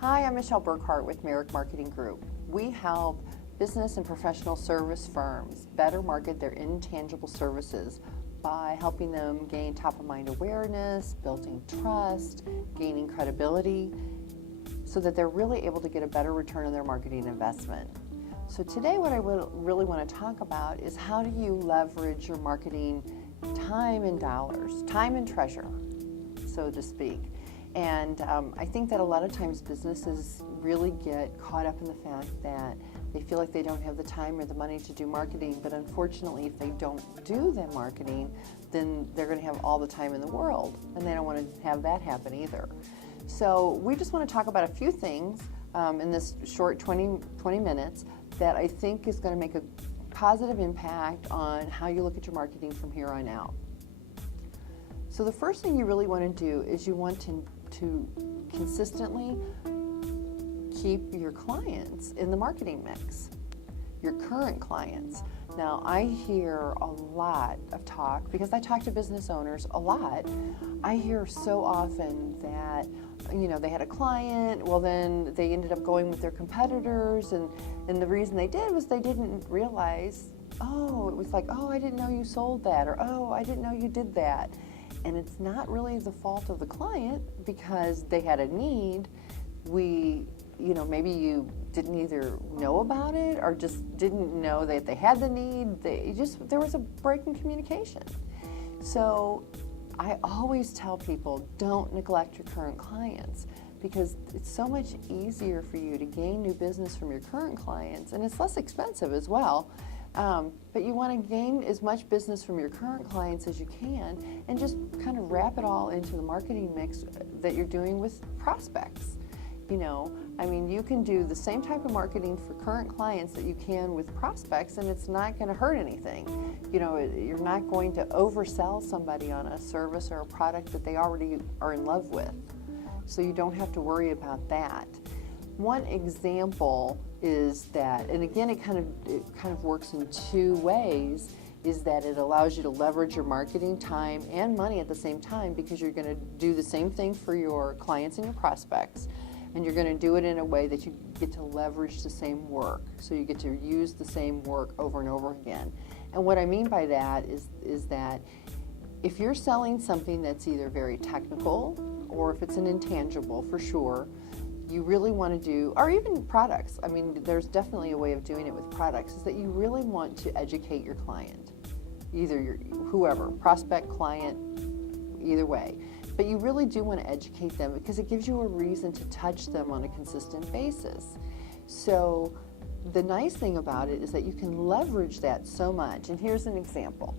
Hi, I'm Michelle Burkhart with Merrick Marketing Group. We help business and professional service firms better market their intangible services by helping them gain top-of-mind awareness, building trust, gaining credibility, so that they're really able to get a better return on their marketing investment. So today what I really want to talk about is how do you leverage your marketing time and dollars, time and treasure, so to speak. And I think that a lot of times businesses really get caught up in the fact that they feel like they don't have the time or the money to do marketing, but unfortunately if they don't do the marketing, then they're going to have all the time in the world, and they don't want to have that happen either. So we just want to talk about a few things in this short 20 minutes that I think is going to make a positive impact on how you look at your marketing from here on out. So the first thing you really want to do is you want to consistently keep your clients in the marketing mix, your current clients. Now, I hear a lot of talk, because I talk to business owners a lot. I hear so often that, they had a client, well then they ended up going with their competitors, and the reason they did was they didn't realize, it was like, I didn't know you sold that, or I didn't know you did that. And it's not really the fault of the client, because they had a need. Maybe you didn't either know about it or just didn't know that they had the need. There was a break in communication. So I always tell people, don't neglect your current clients, because it's so much easier for you to gain new business from your current clients, and it's less expensive as well. But you want to gain as much business from your current clients as you can, and just kind of wrap it all into the marketing mix that you're doing with prospects. You can do the same type of marketing for current clients that you can with prospects, and it's not going to hurt anything. You're not going to oversell somebody on a service or a product that they already are in love with. So you don't have to worry about that. One example is that, and again, it kind of works in two ways, is that it allows you to leverage your marketing time and money at the same time, because you're going to do the same thing for your clients and your prospects, and you're going to do it in a way that you get to leverage the same work. So you get to use the same work over and over again. And what I mean by that is that if you're selling something that's either very technical, or if it's an intangible for sure, you really want to do, or even products. There's definitely a way of doing it with products, is that you really want to educate your client, either whoever, prospect, client, either way. But you really do want to educate them, because it gives you a reason to touch them on a consistent basis. So the nice thing about it is that you can leverage that so much. And here's an example.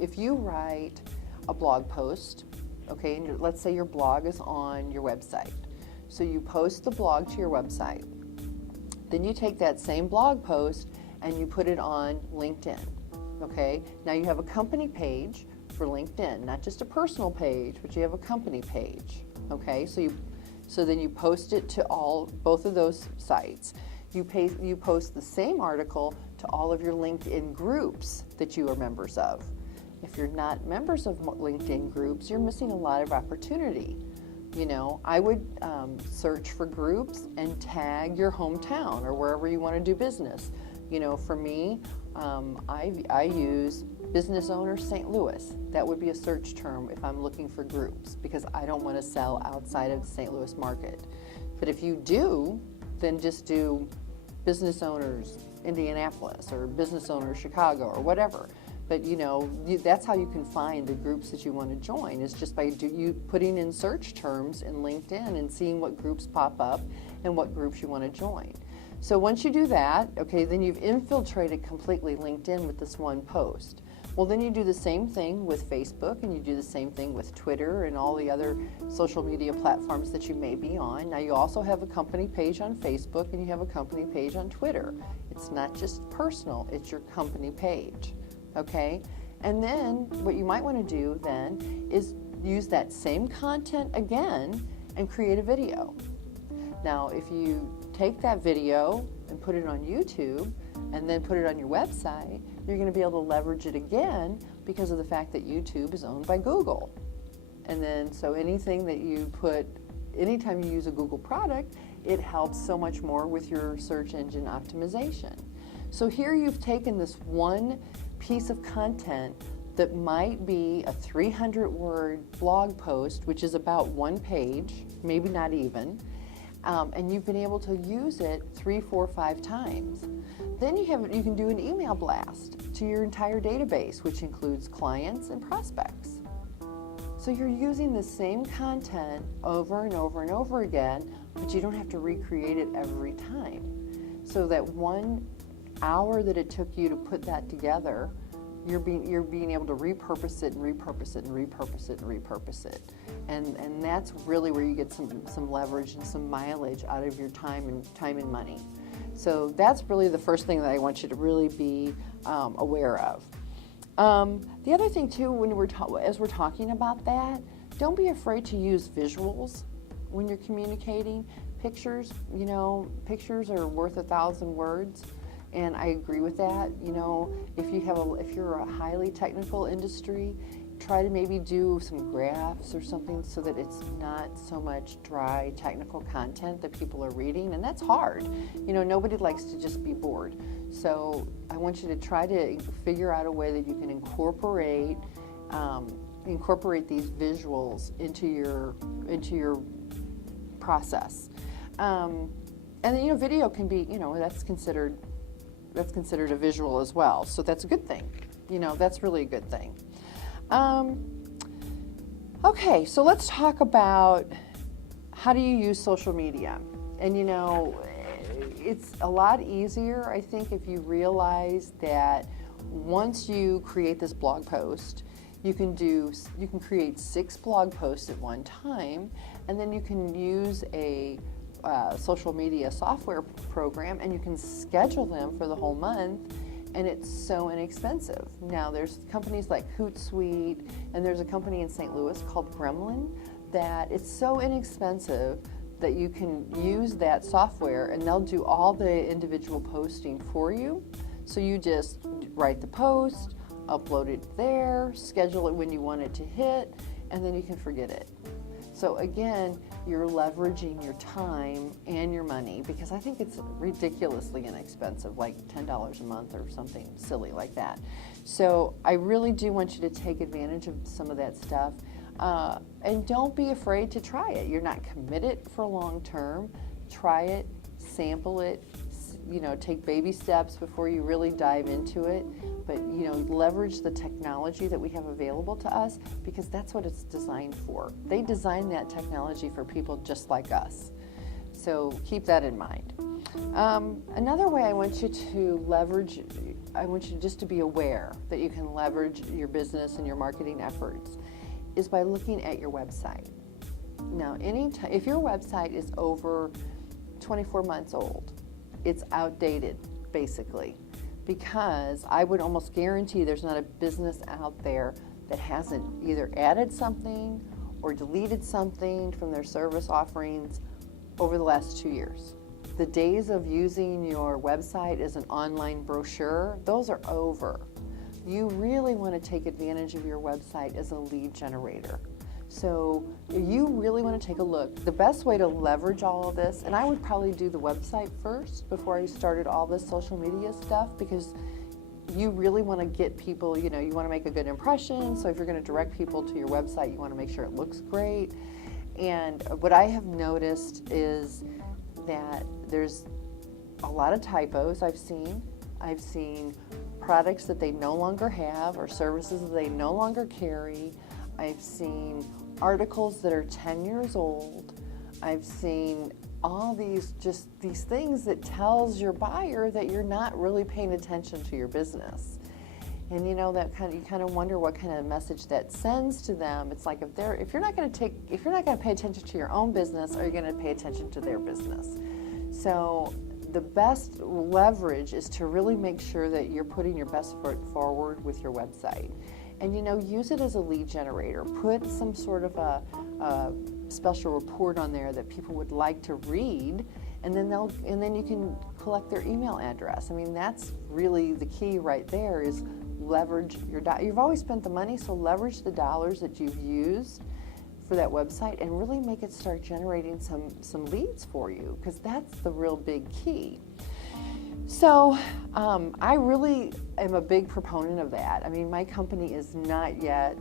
If you write a blog post, okay, and let's say your blog is on your website. So you post the blog to your website. Then you take that same blog post and you put it on LinkedIn. Okay? Now you have a company page for LinkedIn, not just a personal page, but you have a company page. Okay? So then you post it to both of those sites. You post the same article to all of your LinkedIn groups that you are members of. If you're not members of LinkedIn groups, you're missing a lot of opportunity. I would search for groups and tag your hometown or wherever you want to do business. For me, I use Business Owner St. Louis. That would be a search term if I'm looking for groups, because I don't want to sell outside of the St. Louis market. But if you do, then just do Business Owners Indianapolis or Business Owners Chicago or whatever. But that's how you can find the groups that you want to join, is just by you putting in search terms in LinkedIn and seeing what groups pop up and what groups you want to join. So once you do that, okay, then you've infiltrated completely LinkedIn with this one post. Well, then you do the same thing with Facebook, and you do the same thing with Twitter and all the other social media platforms that you may be on. Now you also have a company page on Facebook, and you have a company page on Twitter. It's not just personal, it's your company page. Okay, and then what you might want to do then is use that same content again and create a video. Now, if you take that video and put it on YouTube and then put it on your website, you're going to be able to leverage it again, because of the fact that YouTube is owned by Google. And then so anything that you put anytime you use a Google product, it helps so much more with your search engine optimization. So here you've taken this one piece of content that might be a 300-word blog post, which is about 1 page, maybe not even, and you've been able to use it 3, 4, 5 times. Then you can do an email blast to your entire database, which includes clients and prospects. So you're using the same content over and over and over again, but you don't have to recreate it every time. So that 1 hour that it took you to put that together, you're being able to repurpose it and repurpose it and repurpose it and repurpose it. And that's really where you get some leverage and some mileage out of your time and money. So that's really the first thing that I want you to really be aware of. The other thing too, when as we're talking about that, don't be afraid to use visuals when you're communicating. Pictures, pictures are worth 1,000 words. And I agree with that. If you're a highly technical industry, try to maybe do some graphs or something so that it's not so much dry technical content that people are reading, and that's hard. Nobody likes to just be bored. So I want you to try to figure out a way that you can incorporate these visuals into your process. And then video can be, that's considered a visual as well. So that's a good thing. That's really a good thing. Okay, so let's talk about how do you use social media. And it's a lot easier, I think, if you realize that once you create this blog post, you can create 6 blog posts at one time, and then you can use a social media software program, and you can schedule them for the whole month, and it's so inexpensive. Now there's companies like Hootsuite, and there's a company in St. Louis called Gremlin that it's so inexpensive that you can use that software, and they'll do all the individual posting for you. So you just write the post, upload it there, schedule it when you want it to hit, and then you can forget it. So again, you're leveraging your time and your money, because I think it's ridiculously inexpensive, like $10 a month or something silly like that. So I really do want you to take advantage of some of that stuff. And don't be afraid to try it. You're not committed for long term. Try it, sample it, take baby steps before you really dive into it. But, leverage the technology that we have available to us, because that's what it's designed for. They designed that technology for people just like us. So keep that in mind. Another way I want you just to be aware that you can leverage your business and your marketing efforts is by looking at your website. Now, if your website is over 24 months old, it's outdated, basically, because I would almost guarantee there's not a business out there that hasn't either added something or deleted something from their service offerings over the last 2 years. The days of using your website as an online brochure, those are over. You really want to take advantage of your website as a lead generator. So you really want to take a look. The best way to leverage all of this, and I would probably do the website first before I started all this social media stuff, because you really want to get people, you want to make a good impression. So if you're going to direct people to your website, you want to make sure it looks great. And what I have noticed is that there's a lot of typos I've seen. I've seen products that they no longer have or services that they no longer carry. I've seen articles that are 10 years old. I've seen all these things that tells your buyer that you're not really paying attention to your business. And you kind of wonder what kind of message that sends to them. It's like if you're not going to pay attention to your own business, are you going to pay attention to their business? So the best leverage is to really make sure that you're putting your best foot forward with your website. And use it as a lead generator. Put some sort of a special report on there that people would like to read, and then you can collect their email address. I mean, that's really the key right there, is leverage your you've always spent the money, so leverage the dollars that you've used for that website and really make it start generating some leads for you, because that's the real big key. So I really am a big proponent of that. I mean, my company is not yet,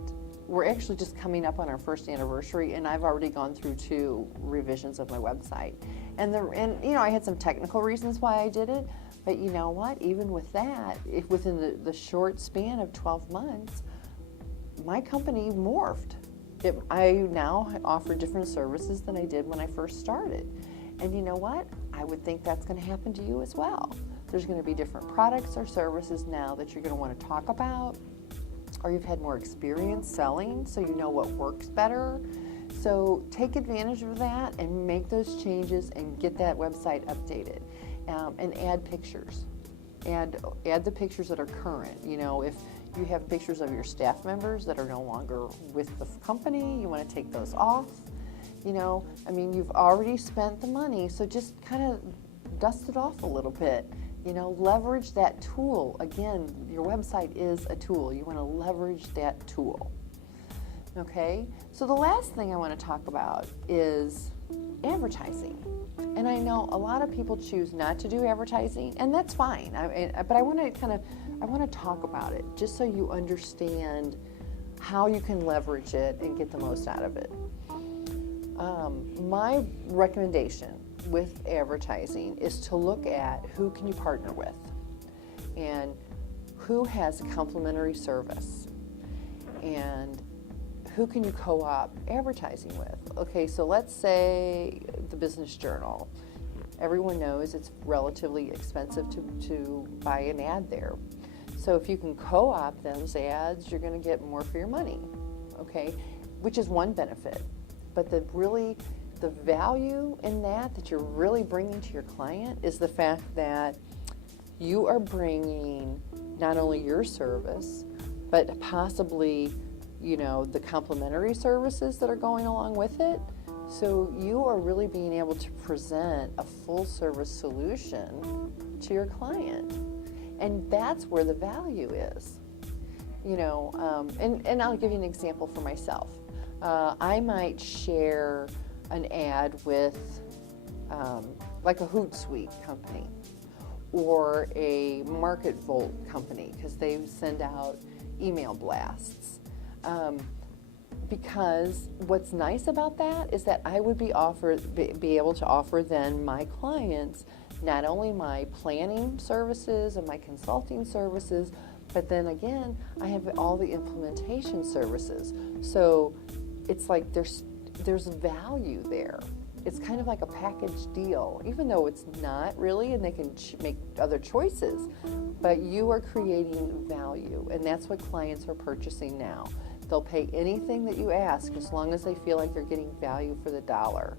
we're actually just coming up on our first anniversary, and I've already gone through 2 revisions of my website. And you know, I had some technical reasons why I did it, but you know what, even with that, if within the short span of 12 months, my company morphed. I now offer different services than I did when I first started. And you know what? I would think that's going to happen to you as well. There's going to be different products or services now that you're going to want to talk about, or you've had more experience selling, so you know what works better. So take advantage of that and make those changes and get that website updated, and add pictures. Add the pictures that are current. You know, if you have pictures of your staff members that are no longer with the company, you want to take those off. You know, I mean, you've already spent the money, so just kind of dust it off a little bit. You know, leverage that tool. Again, your website is a tool. You want to leverage that tool. Okay, so the last thing I want to talk about is advertising. And I know a lot of people choose not to do advertising, and that's fine. But I want to talk about it just so you understand how you can leverage it and get the most out of it. My recommendation with advertising is to look at who can you partner with and who has a complimentary service and who can you co-op advertising with. Okay, so let's say the Business Journal. Everyone knows it's relatively expensive to buy an ad there. So if you can co-op those ads, you're going to get more for your money, okay, which is one benefit. But the value in that you're really bringing to your client is the fact that you are bringing not only your service, but possibly, you know, the complementary services that are going along with it. So you are really being able to present a full service solution to your client. And that's where the value is. You know, and I'll give you an example for myself. I might share an ad with like a Hootsuite company or a MarketVolt company, because they send out email blasts. Because what's nice about that is that I would be able to offer then my clients not only my planning services and my consulting services, but then again, I have all the implementation services. So it's like there's value there. It's kind of like a package deal, even though it's not really, and they can make other choices, but you are creating value, and that's what clients are purchasing now. They'll pay anything that you ask as long as they feel like they're getting value for the dollar.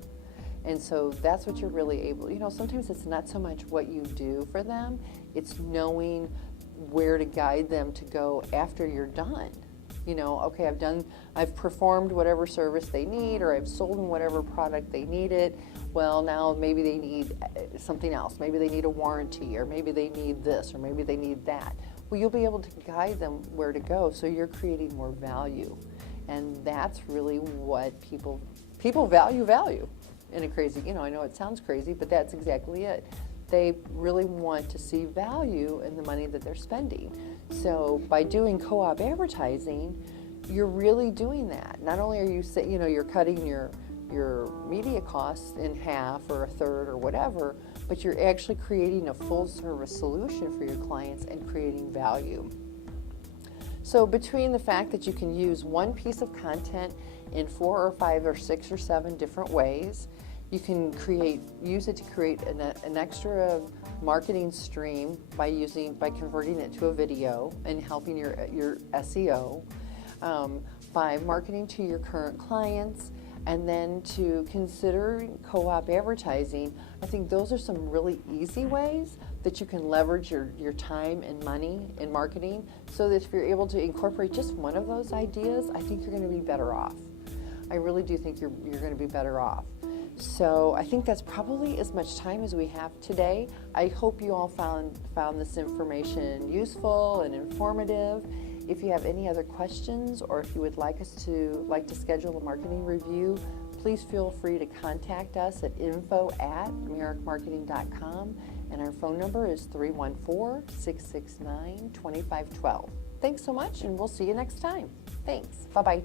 And so that's what you're really able, you know, sometimes it's not so much what you do for them, it's knowing where to guide them to go after you're done. You know, okay, I've performed whatever service they need, or I've sold them whatever product they needed. Well, now maybe they need something else. Maybe they need a warranty, or maybe they need this, or maybe they need that. Well, you'll be able to guide them where to go, so you're creating more value. And that's really what people value in a crazy, you know, I know it sounds crazy, but that's exactly it. They really want to see value in the money that they're spending. So by doing co-op advertising, you're really doing that. Not only are you, you know, you're cutting your media costs in half or a third or whatever, but you're actually creating a full service solution for your clients and creating value. So between the fact that you can use one piece of content in 4 or 5 or 6 or 7 different ways, you can use it to create an extra marketing stream by converting it to a video and helping your SEO, by marketing to your current clients, and then to consider co-op advertising. I think those are some really easy ways that you can leverage your time and money in marketing, so that if you're able to incorporate just one of those ideas, I think you're going to be better off. I really do think you're going to be better off. So I think that's probably as much time as we have today. I hope you all found this information useful and informative. If you have any other questions, or if you would like to schedule a marketing review, please feel free to contact us at info@merrickmarketing.com, and our phone number is 314-669-2512. Thanks so much, and we'll see you next time. Thanks. Bye-bye.